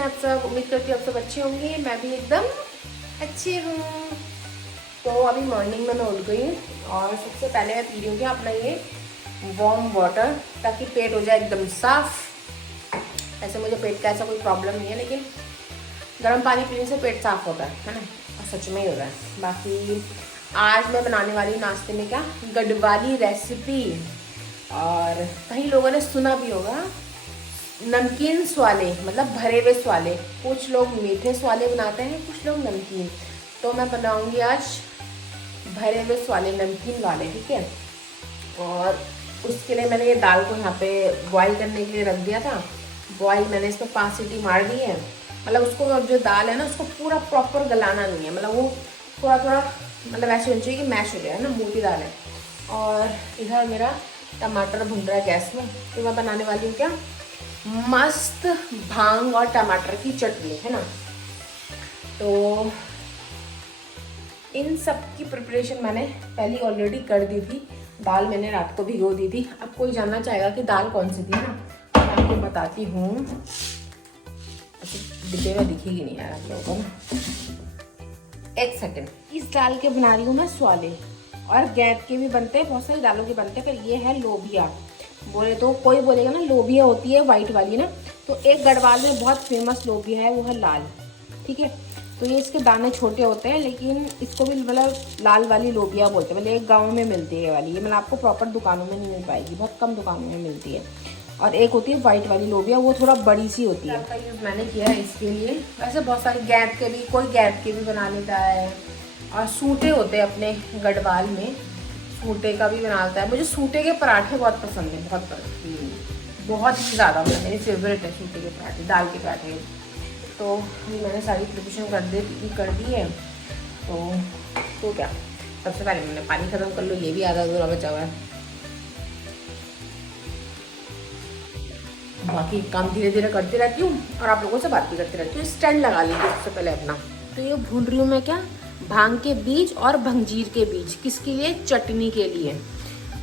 हैं आप सब? उम्मीद करती हूँ आप सब अच्छे होंगे। मैं भी एकदम अच्छी हूँ। तो अभी मॉर्निंग में मैं उठ गई हूँ और सबसे पहले मैं पी रही हूँ क्या अपना ये वार्म वाटर, ताकि पेट हो जाए एकदम साफ़। ऐसे मुझे पेट का ऐसा कोई प्रॉब्लम नहीं है, लेकिन गर्म पानी पीने से पेट साफ़ होता है ना, और सच में ही हो रहा है। बाकी आज मैं बनाने वाली हूँ नाश्ते में क्या, गढ़वाली रेसिपी। और कई लोगों ने सुना भी होगा, नमकीन स्वाले, मतलब भरे हुए स्वाले। कुछ लोग मीठे स्वाले बनाते हैं, कुछ लोग नमकीन। तो मैं बनाऊंगी आज भरे हुए स्वाले, नमकीन वाले, ठीक है। और उसके लिए मैंने ये दाल को यहाँ पे बॉईल करने के लिए रख दिया था। बॉईल मैंने इसमें 5 सीटी मार दी है। मतलब उसको, जो दाल है ना, उसको पूरा प्रॉपर गलाना नहीं है, मतलब वो थोड़ा थोड़ा, मतलब ऐसे होनी चाहिए कि मैश हो जाए ना, मोटी दाल है। और इधर मेरा टमाटर भुन रहा है गैस में। तो मैं बनाने वाली हूँ क्या, मस्त भांग और टमाटर की चटनी, है ना। तो इन सब की प्रिपरेशन मैंने पहले ऑलरेडी कर दी थी। दाल मैंने रात को भिगो दी थी। अब कोई जानना चाहेगा कि दाल कौन सी थी ना, तो मैं आपको बताती हूँ। डिब्बे में दिखेगी नहीं यार आप लोगों को ना। एक सेकेंड। इस दाल के बना रही हूँ मैं स्वाले, और गैप के भी बनते हैं, बहुत सारी दालों के बनते हैं, पर ये है लोबिया। बोले तो कोई बोलेगा ना लोबिया होती है वाइट वाली ना, तो एक गढ़वाल में बहुत फेमस लोबिया है, वो है लाल, ठीक है। तो ये इसके दाने छोटे होते हैं, लेकिन इसको भी मतलब लाल वाली लोबिया बोलते हैं। मतलब एक गाँव में मिलती है ये वाली, ये मतलब आपको प्रॉपर दुकानों में नहीं मिल पाएगी, बहुत कम दुकानों में मिलती है। और एक होती है वाइट वाली लोबिया, वो थोड़ा बड़ी सी होती है। का यूज़ मैंने किया है इसके लिए। वैसे बहुत सारे गैप के भी, कोई गैप के भी बना लेता है। और सूटे होते हैं अपने गढ़वाल में, सूटे का भी बनाता है। मुझे सूटे के पराठे बहुत पसंद है, बहुत ही ज़्यादा, मतलब मेरी फेवरेट है सूटे के पराठे, दाल के पराठे। तो अभी मैंने सारी प्रिपरेशन कर दी है। तो क्या, सबसे पहले मैंने पानी ख़त्म कर लो, ये भी आधा अधूरा बचा हुआ है। बाकी काम धीरे धीरे करती रहती हूँ और आप लोगों से बात भी करती रहती हूँ। स्टैंड लगा लीजिए सबसे पहले अपना। तो ये भून रही हूँ मैं क्या, भांग के बीज और भंजीर के बीज। किसके लिए, चटनी के लिए।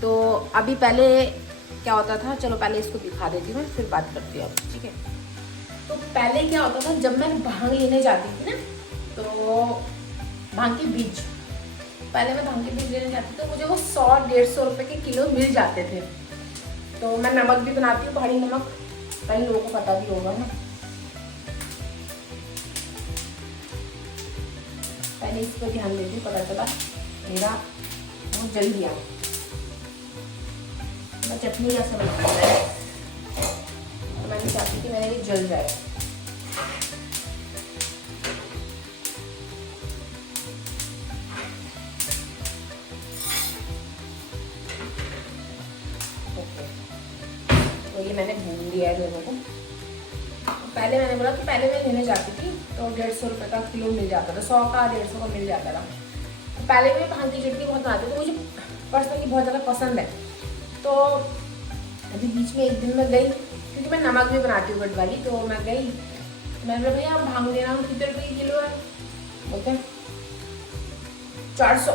तो अभी पहले क्या होता था, चलो पहले इसको दिखा देती हूँ, फिर बात करती हूँ, ठीक है। तो पहले क्या होता था, जब मैं भांग लेने जाती थी ना, तो भांग के बीज, पहले मैं भांग के बीज लेने जाती थी, तो मुझे वो 100-150 रुपये के किलो मिल जाते थे। तो मैं नमक भी बनाती हूँ, पहाड़ी नमक, कई लोगों को पता भी होगा ना। पहले इस पर ध्यान देती हूँ, पता चला मेरा वो जल गया। मैं चटनी जैसा बनाना है, तो मैं नहीं चाहती कि मेरा ये जल जाए। तो ये मैंने भून लिया है दोनों को। पहले मैंने बोला कि पहले मैं लेने जाती थी तो 150 रुपये का किलो मिल जाता था, 100 का 150 का मिल जाता था। तो पहले मैं भांग की चटनी बहुत बनाती थी, तो मुझे पर्सनली बहुत ज़्यादा पसंद है। तो अभी बीच में एक दिन मैं गई, क्योंकि मैं नमक भी बनाती हूँ गढ़वाली, तो मैं गई, मैंने बोला भैया आप भांग देना, कितने रुपये किलो है? बोलते 400।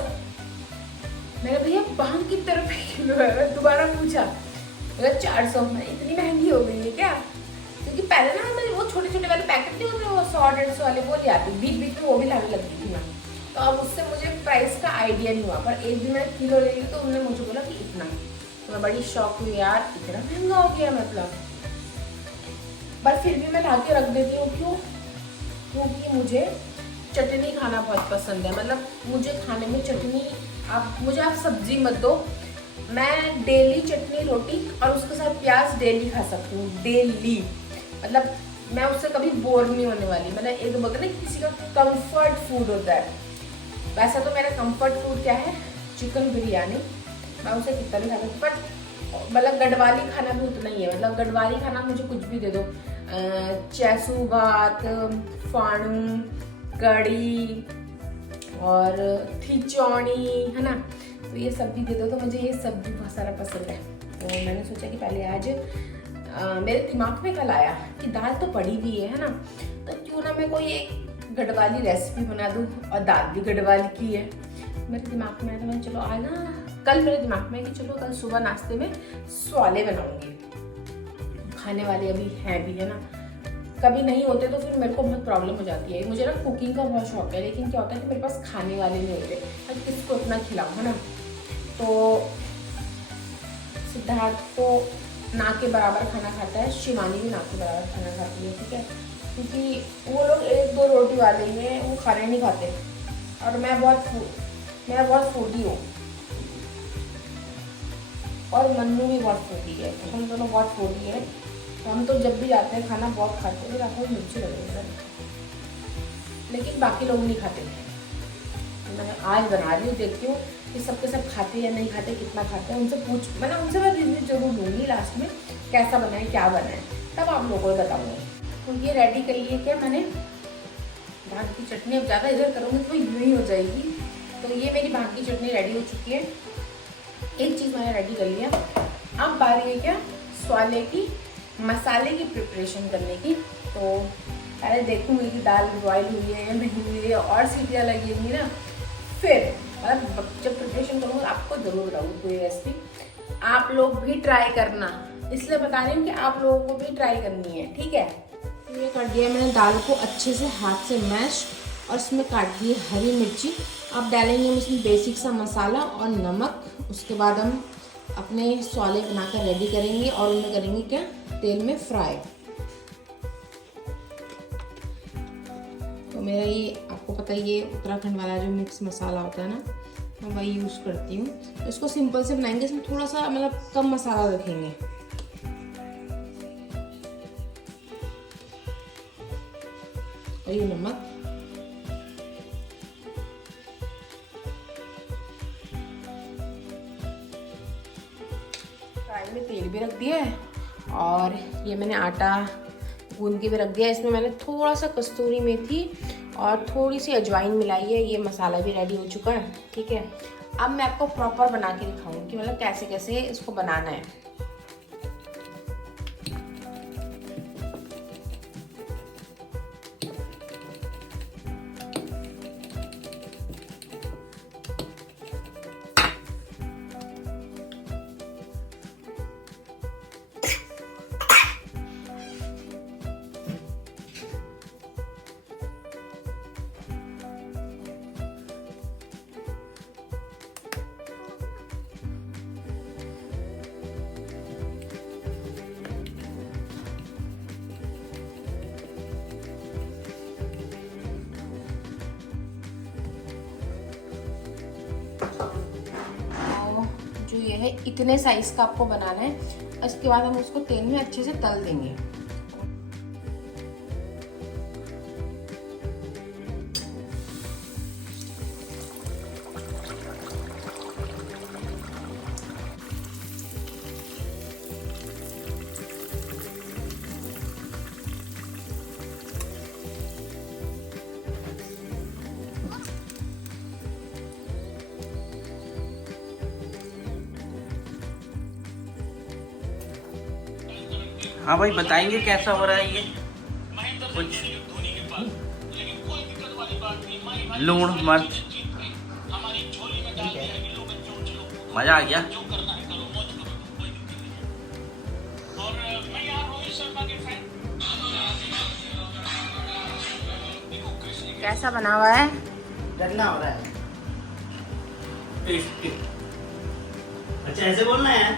मैंने भैया भांग कितने रुपये किलो है? मैं दोबारा पूछा, मतलब 400। मैं इतनी महंगी हो गई है क्या? क्योंकि पहले ना मैं वो छोटे छोटे वाले पैकेट नहीं होते, वो 100-150 वाले, वो ले आती, बीच बीच में वो भी लाने लगती थी मैं। तो अब उससे मुझे प्राइस का आइडिया नहीं हुआ, पर एक दिन मैं किलो ले ली तो उन्होंने मुझे बोला कि इतना। तो मैं बड़ी शॉक हुई यार, इतना महंगा हो गया मतलब। पर फिर भी मैं ला के रख देती हूँ। क्यों? क्योंकि मुझे चटनी खाना बहुत पसंद है। मतलब मुझे खाने में चटनी, मुझे आप सब्जी मत दो, मैं डेली चटनी रोटी और उसके साथ प्याज डेली खा सकती हूँ, डेली। मतलब मैं उससे कभी बोर नहीं होने वाली। मतलब एक बोलते ना किसी का कंफर्ट फूड होता है, वैसा तो मेरा कंफर्ट फूड क्या है, चिकन बिरयानी। मैं उसे कितना भी खा सकती हूँ, बट मतलब गढ़वाली खाना भी उतना ही है। मतलब गढ़वाली खाना मुझे कुछ भी दे दो, चैसू भात, फाणू, कड़ी और खिचौड़ी, है ना, तो ये सब भी दे दो। तो मुझे ये सब भी बहुत सारा पसंद है। तो मैंने सोचा कि पहले आज मेरे दिमाग में कल आया कि दाल तो पड़ी हुई है ना, तो क्यों ना मैं कोई एक गढ़वाली रेसिपी बना दूँ, और दाल भी गढ़वाली की है। मेरे दिमाग में आया, तो मैं चलो आज ना, कल मेरे दिमाग में कि चलो कल सुबह नाश्ते में स्वाले बनाऊंगी। खाने वाले अभी हैं भी, है ना। कभी नहीं होते तो फिर मेरे को बहुत प्रॉब्लम हो जाती है। मुझे ना कुकिंग का बहुत शौक है, लेकिन क्या होता है कि मेरे पास खाने वाले नहीं होते, मैं किसको इतना खिलाऊँ, है ना। तो सिद्धार्थ तो ना के बराबर खाना खाता है, शिवानी भी ना के बराबर खाना खाती है, ठीक है, क्योंकि वो लोग 1-2 रोटी वाले ही हैं, वो खाने नहीं खाते। और मैं बहुत फूडी हूँ, और मन्नू भी बहुत फूडी है, तो हम दोनों बहुत फूडी है। हम तो जब भी जाते हैं खाना बहुत खाते हैं, आपको मिर्ची लगेगा, लेकिन बाकी लोग नहीं खाते। तो मैंने आज बना रही हूँ, देखती हूँ कि सबके सब खाते या नहीं खाते, कितना खाते हैं, उनसे मैंने उनसे मैं रिव्यू जरूर लूँगी लास्ट में, कैसा बनाए क्या बनाए, तब आप लोगों को बताऊँगी। तो ये रेडी कर लिए क्या मैंने भांग की चटनी, अब ज़्यादा इधर करूँगी तो यूँ ही हो जाएगी। तो ये मेरी भांग की चटनी रेडी हो चुकी है, एक चीज़ मैंने रेडी कर लिया। अब बारी है क्या स्वाले की मसाले की प्रिपरेशन करने की। तो पहले देखूँगी कि दाल बॉयल हुई है या नहीं हुई है, और सीटियाँ लगेंगी ना, फिर मतलब जब प्रिपरेशन करूँगी आपको ज़रूर बताऊँगी कोई रेसिपी। आप लोग भी ट्राई करना, इसलिए बता रही हूँ कि आप लोगों को भी ट्राई करनी है, ठीक है। ये कर दिया मैंने दाल को अच्छे से हाथ से मैश, और इसमें काट दी हरी मिर्ची। अब डालेंगे हम इसमें बेसिक सा मसाला और नमक। उसके बाद हम अपने स्वाले बनाकर रेडी करेंगे, और उन्हें करेंगे क्या तेल में फ्राई। तो मेरा ये आपको पता है, ये उत्तराखंड वाला जो मिक्स मसाला होता है ना, मैं वही यूज़ करती हूँ। तो इसको सिंपल से बनाएंगे, इसमें थोड़ा सा मतलब कम मसाला रखेंगे। और ये नमक, फ्राई में तेल भी रख दिया है, और ये मैंने आटा गूंद के भी रख दिया। इसमें मैंने थोड़ा सा कस्तूरी मेथी और थोड़ी सी अजवाइन मिलाई है। ये मसाला भी रेडी हो चुका है, ठीक है। अब मैं आपको प्रॉपर बना के दिखाऊंगी कि मतलब कैसे कैसे इसको बनाना है। जो ये है इतने साइज का आपको बनाना है। इसके बाद हम उसको तेल में अच्छे से तल देंगे। हाँ भाई, बताएंगे कैसा हो रहा है ये कुछ लूण मिर्च मजा आ गया। कैसा बना हुआ है? डरना हो रहा है। टेस्टी। अच्छा ऐसे बोलना है।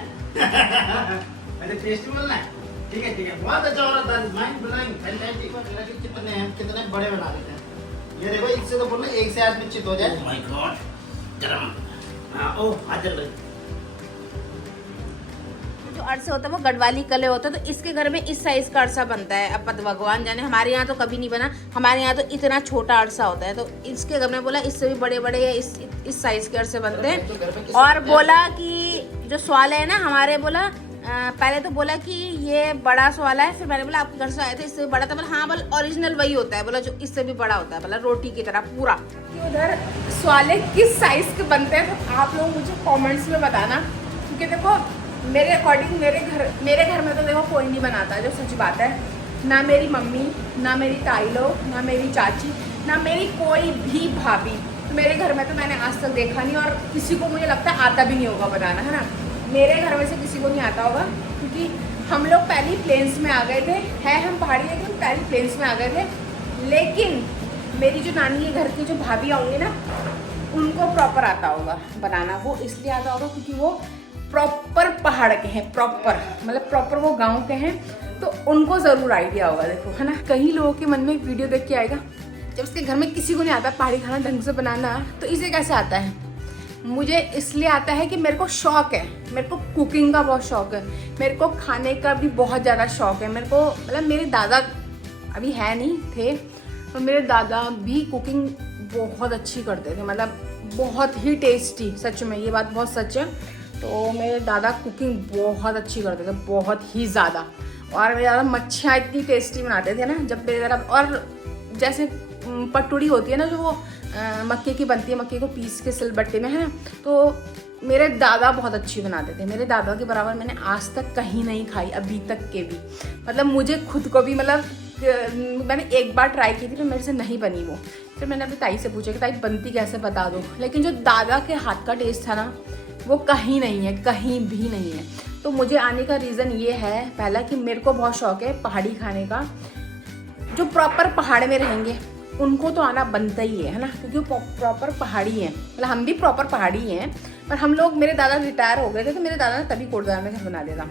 अरे टेस्टी बोलना है। ठीक है बहुत अच्छा हो रहा था। Mind blowing, fantastic. कितने बड़े बना देते हैं। ये देखो, इससे तो बोलना एक से आदमी चित हो जाए। ओह माय गॉड, गरम। हाँ, ओह हाथ जल रही। जो अरसे होता है वो गढ़वाली कले होता है, तो इसके घर में इस साइज का अरसा बनता है। अब भगवान जाने, हमारे यहाँ तो कभी नहीं बना। हमारे यहाँ तो इतना छोटा अरसा होता है, तो इसके घर में बोला इससे भी बड़े बड़े इस साइज के अरसे बनते हैं। और बोला कि जो स्वाले है ना हमारे, बोला पहले तो बोला कि ये बड़ा स्वाला है, फिर मैंने बोला आपके घर से आया था इससे भी बड़ा था। बोला हाँ, बोला ओरिजिनल वही होता है, बोला जो इससे भी बड़ा होता है, बोला रोटी की तरह पूरा। उधर स्वाले किस साइज के बनते हैं तो आप लोग मुझे कमेंट्स में बताना, क्योंकि देखो मेरे अकॉर्डिंग मेरे घर में तो देखो कोई नहीं बनाता, जो सच बात है। ना मेरी मम्मी, ना मेरी ताई लोग, ना मेरी चाची, ना मेरी कोई भी भाभी। तो मेरे घर में तो मैंने आज तक देखा नहीं, और किसी को मुझे लगता है आता भी नहीं होगा बनाना, है ना। मेरे घर में से किसी को नहीं आता होगा, क्योंकि हम लोग पहले प्लेन्स में आ गए थे, है हम पहाड़ी लेकिन पहले प्लेन्स में आ गए थे। लेकिन मेरी जो नानी के घर की जो भाभी आऊँगी ना, उनको प्रॉपर आता होगा बनाना। वो इसलिए आता होगा क्योंकि वो प्रॉपर पहाड़ के हैं, प्रॉपर मतलब प्रॉपर वो गांव के हैं, तो उनको ज़रूर आइडिया होगा। देखो है ना, कई लोगों के मन में एक वीडियो देख के आएगा, जब उसके घर में किसी को नहीं आता पहाड़ी खाना ढंग से बनाना, तो इसे कैसे आता है? मुझे इसलिए आता है कि मेरे को शौक़ है, मेरे को कुकिंग का बहुत शौक़ है, मेरे को खाने का भी बहुत ज़्यादा शौक़ है। मेरे को मतलब मेरे दादा अभी है नहीं थे, तो मेरे दादा भी कुकिंग बहुत अच्छी करते थे, मतलब बहुत ही टेस्टी, सच में ये बात बहुत सच है। तो मेरे दादा कुकिंग बहुत अच्छी करते थे, बहुत ही ज़्यादा। और मेरे दादा मच्छियाँ इतनी टेस्टी बनाते थे ना, जब मेरे दादा, और जैसे पटुड़ी होती है ना जो वो मक्के की बनती है, मक्के को पीस के सिलबट्टे में, है ना, तो मेरे दादा बहुत अच्छी बनाते थे। मेरे दादा के बराबर मैंने आज तक कहीं नहीं खाई, अभी तक के भी। मतलब मुझे खुद को भी, मतलब मैंने एक बार ट्राई की थी तो मेरे से नहीं बनी वो। फिर मैंने अपनी ताई से पूछा कि ताई बनती कैसे बता दो। लेकिन जो दादा के हाथ का टेस्ट था ना, वो कहीं नहीं है, कहीं भी नहीं है। तो मुझे आने का रीज़न ये है, पहला कि मेरे को बहुत शौक़ है पहाड़ी खाने का। जो प्रॉपर पहाड़ में रहेंगे उनको तो आना बनता ही है ना, क्योंकि वो प्रॉपर पहाड़ी हैं। मतलब हम भी प्रॉपर पहाड़ी हैं, पर हम लोग, मेरे दादा रिटायर हो गए थे तो मेरे दादा ने तभी कोटद्वार में घर बना दिया था।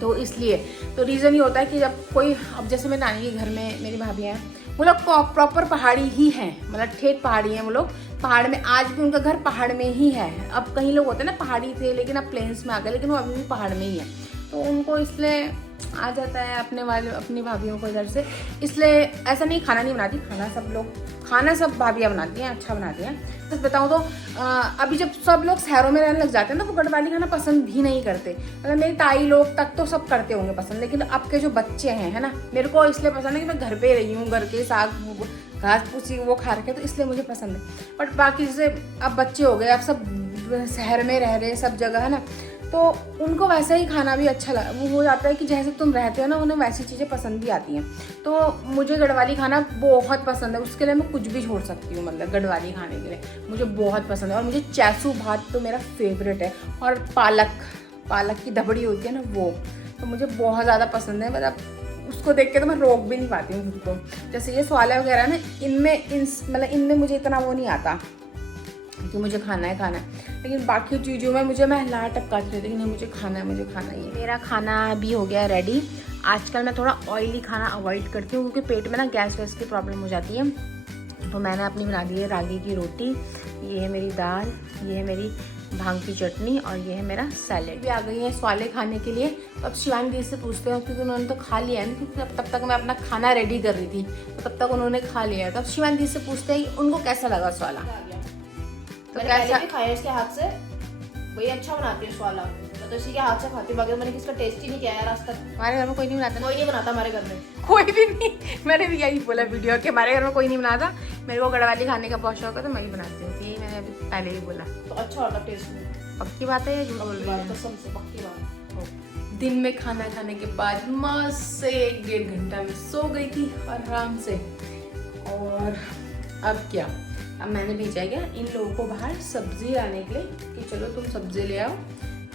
तो इसलिए तो रीज़न ये होता है कि जब कोई, अब जैसे मेरे नानी के घर में मेरी भाभी हैं, वो लोग प्रॉपर पहाड़ी ही हैं, मतलब ठेठ पहाड़ी हैं वो लोग। पहाड़ में आज भी उनका घर पहाड़ में ही है। अब कहीं लोग होते हैं ना पहाड़ी थे लेकिन अब प्लेन्स में आ गए, लेकिन वो अभी भी पहाड़ में ही है। तो उनको इसलिए आ जाता है अपनी भाभीयों को इधर से। इसलिए ऐसा नहीं खाना नहीं बनाती, खाना सब भाभियाँ बनाती हैं, अच्छा बनाती हैं। बस बताऊँ तो अभी जब सब लोग शहरों में रहने लग जाते हैं ना, वो गढ़वाली खाना पसंद भी नहीं करते। मतलब मेरी ताई लोग तक तो सब करते होंगे पसंद, लेकिन अब के जो बच्चे हैं, है ना, मेरे को इसलिए पसंद है कि मैं घर पे रही हूँ, घर के साग घास फूसी वो खा रखे, तो इसलिए मुझे पसंद है। बट बाकी जैसे अब बच्चे हो गए, अब सब शहर में रह रहे हैं सब जगह, है ना, तो उनको वैसा ही खाना भी अच्छा वो हो जाता है कि जैसे तुम रहते हो ना, उन्हें वैसी चीज़ें पसंद भी आती हैं। तो मुझे गढ़वाली खाना बहुत पसंद है, उसके लिए मैं कुछ भी छोड़ सकती हूँ। मतलब गढ़वाली खाने के लिए मुझे बहुत पसंद है। और मुझे चैसू भात तो मेरा फेवरेट है, और पालक की दबड़ी होती है ना, वो तो मुझे बहुत ज़्यादा पसंद है। मतलब उसको देख के तो मैं रोक भी नहीं पाती हूँ खुद को। जैसे ये स्वाले वगैरह ना, इनमें मुझे इतना वो नहीं आता कि मुझे खाना है, लेकिन बाकी चीज़ों में मैं हिला टपकाती रहती हूँ, नहीं मुझे खाना है। मेरा खाना भी हो गया रेडी। आजकल मैं थोड़ा ऑयली खाना अवॉइड करती हूँ क्योंकि पेट में ना गैस की प्रॉब्लम हो जाती है। तो मैंने अपनी बना दी है रागी की रोटी, ये है मेरी दाल, ये है मेरी भांग की चटनी, और ये है मेरा सैलेड। भी आ गई है स्वाले खाने के लिए। तो अब शिवानी दी से पूछते हैं, क्योंकि उन्होंने तो खा लिया है ना, क्योंकि तब तक मैं अपना खाना रेडी कर रही थी, तो तब तक उन्होंने खा लिया है। तो अब शिवानी दी से पूछते हैं उनको कैसा लगा स्वाला। तो मैंने पहले भी खाया इसके हाथ से, वही अच्छा बनाती है स्वाला, तो इसी के हाथ से खाती हूँ। बाकी मैंने किसका टेस्ट ही नहीं किया यार आज तक। हमारे घर में कोई नहीं बनाता, हमारे घर में कोई भी नहीं। मैंने भी यही बोला वीडियो कि हमारे घर में कोई नहीं बनाता। मेरे को गढ़वाली खाने का बहुत शौक है, तो मैं ही बनाती हूँ। यही मैंने अभी पहले ही बोला। तो अच्छा होता टेस्ट में। पक्की बात है, ये झूठ बोल रही है? कसम से पक्की बात। दिन में खाना खाने के बाद मस्त से 1-1.5 घंटा में सो गई थी आराम से। और अब क्या, अब मैंने भेजा है क्या इन लोगों को बाहर सब्जी लाने के लिए कि चलो तुम सब्जी ले आओ,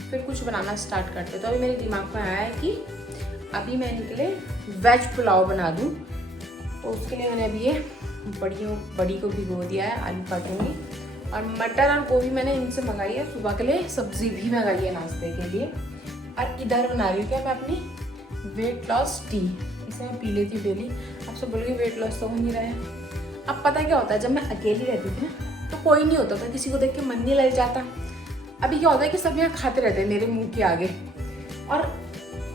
फिर कुछ बनाना स्टार्ट करते। तो अभी मेरे दिमाग में आया है कि अभी मैं इनके लिए वेज पुलाव बना दूँ। तो उसके लिए मैंने अभी ये बड़ी को भिगो दिया है, आलू काटूंगी। और मटर और गोभी मैंने इनसे मंगाई है सुबह के लिए, सब्जी भी मंगाई है नाश्ते के लिए। और इधर बना रही हूँ क्या मैं अपनी वेट लॉस टी, इसे मैं पी लेती हूँ डेली। आप सब बोलोगे वेट लॉस तो हो नहीं रहा है। अब पता क्या होता है, जब मैं अकेली रहती थी ना तो कोई नहीं होता था, किसी को देख के मन नहीं लग जाता। अभी क्या होता है कि सब यहाँ खाते रहते हैं मेरे मुंह के आगे, और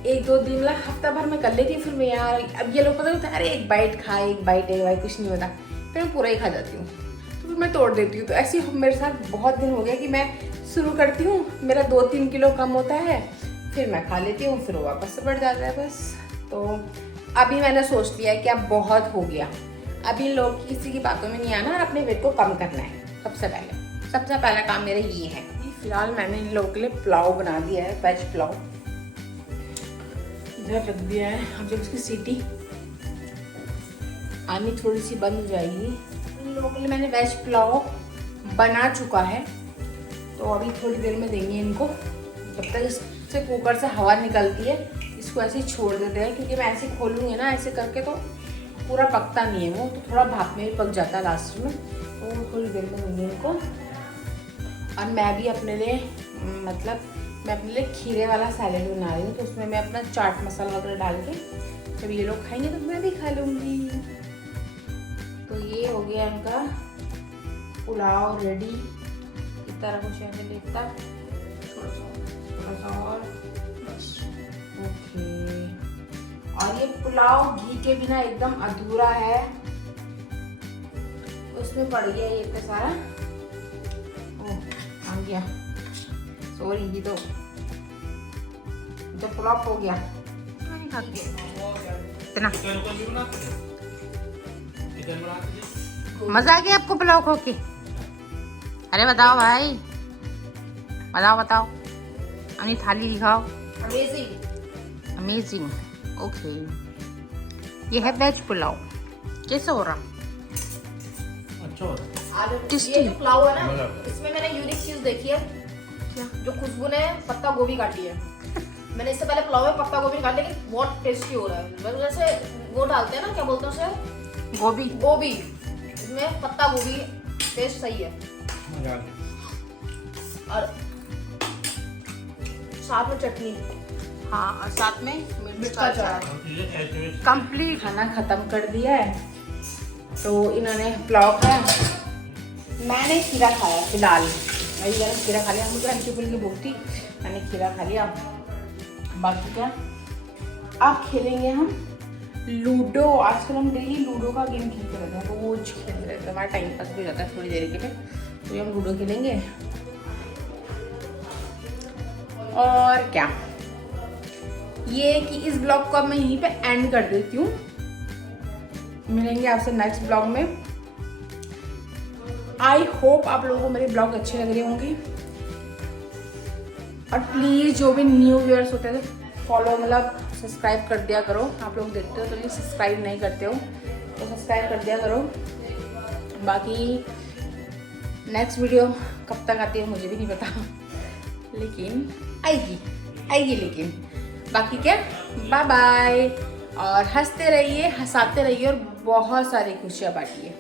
1-2 दिन मतलब हफ्ता भर मैं कर लेती हूँ। फिर मैं यार, अब ये लोग पता होता है अरे एक बाइट कुछ नहीं होता, फिर मैं पूरा ही खा जाती हूँ, तो फिर मैं तोड़ देती हूँ। तो ऐसे ही मेरे साथ बहुत दिन हो गया कि मैं शुरू करती हूँ, मेरा 2-3 किलो कम होता है, फिर मैं खा लेती हूँ, फिर वो वापस से बढ़ जाता है बस। तो अभी मैंने सोच लिया है कि अब बहुत हो गया, अभी लोग किसी की बातों में नहीं आना और अपने वेट को कम करना है। सबसे पहला काम मेरा ये है। फिलहाल मैंने इन लोगों के लिए पुलाव बना दिया है, वेज पुलाव इधर रख दिया है। अब जब इसकी सीटी आनी थोड़ी सी बंद हो जाएगी, इन लोगों के लिए मैंने वेज पुलाव बना चुका है। तो अभी थोड़ी देर में देंगे इनको, जब तक इससे कुकर से हवा निकलती है इसको ऐसे ही छोड़ देते हैं, क्योंकि मैं ऐसे खोलूँगी ना ऐसे करके तो पूरा पकता नहीं है वो, तो थोड़ा भाप में ही पक जाता है लास्ट में। तो थोड़ी देर में दूँगी इनको। और मैं भी अपने लिए मतलब मैं अपने लिए खीरे वाला सैलेड बना रही हूँ, तो उसमें मैं अपना चाट मसाला वगैरह डाल के जब ये लोग खाएंगे तो मैं भी खा लूँगी। तो ये हो गया इनका पुलाव रेडी। इस तरह कुछ ऐसे देखता थोड़ा सा और बस। ओके, और ये पुलाव घी के बिना एकदम अधूरा है। उसमें पड़ गया ये इतना सारा, ओह आ गया, सॉरी ये तो पुलाव हो गया। इतना मजा आ गया आपको पुलाव खा के? अरे बताओ भाई, बताओ अपनी थाली दिखाओ। Amazing amazing, okay. ये है वेज पुलाव, कैसा हो रहा? अच्छा हो रहा है। ये जो पुलाव है ना, इसमें मैंने यूनिक चीज देखी है। क्या? जो खुशबू ने पत्ता गोभी काटी है। मैंने इससे पहले पुलाव में पत्ता गोभी काटी, लेकिन बहुत टेस्टी हो रहा है। मतलब जैसे वो डालते हैं ना, क्या बोलते हैं उसे, गोभी, इसमें पत्ता गोभी, टेस्ट सही है। मजा आ गया। और साथ में चटनी, हाँ, और साथ में मिर्च का अचार। कंप्लीट खाना खत्म कर दिया है। तो इन्होंने पुलाव खाया, मैंने खीरा खाया फिलहाल। मैंने खीरा खा लिया, मुझे हल्की फुल्की भूख थी, मैंने खीरा खा लिया। बाकी क्या, अब खेलेंगे हम लूडो। आजकल हम डेली लूडो का गेम खेलते रहते हैं, रोज खेलते रहते हैं, हमारा टाइम पास भी हो जाता है थोड़ी देर के लिए। तो हम लूडो खेलेंगे। और क्या, ये कि इस ब्लॉग को अब मैं यहीं पे एंड कर देती हूँ। मिलेंगे आपसे नेक्स्ट ब्लॉग में। आई होप आप लोगों को मेरे ब्लॉग अच्छे लग रहे होंगे। और प्लीज़ जो भी न्यू व्यूअर्स होते हैं फॉलो मतलब सब्सक्राइब कर दिया करो। आप लोग देखते हो तो प्लीज़ सब्सक्राइब नहीं करते हो तो सब्सक्राइब कर दिया करो। बाकी नेक्स्ट वीडियो कब तक आती है मुझे भी नहीं पता, लेकिन आएगी लेकिन। बाकी क्या, बाय बाय, और हंसते रहिए, हंसाते रहिए और बहुत सारी खुशियाँ बांटिए।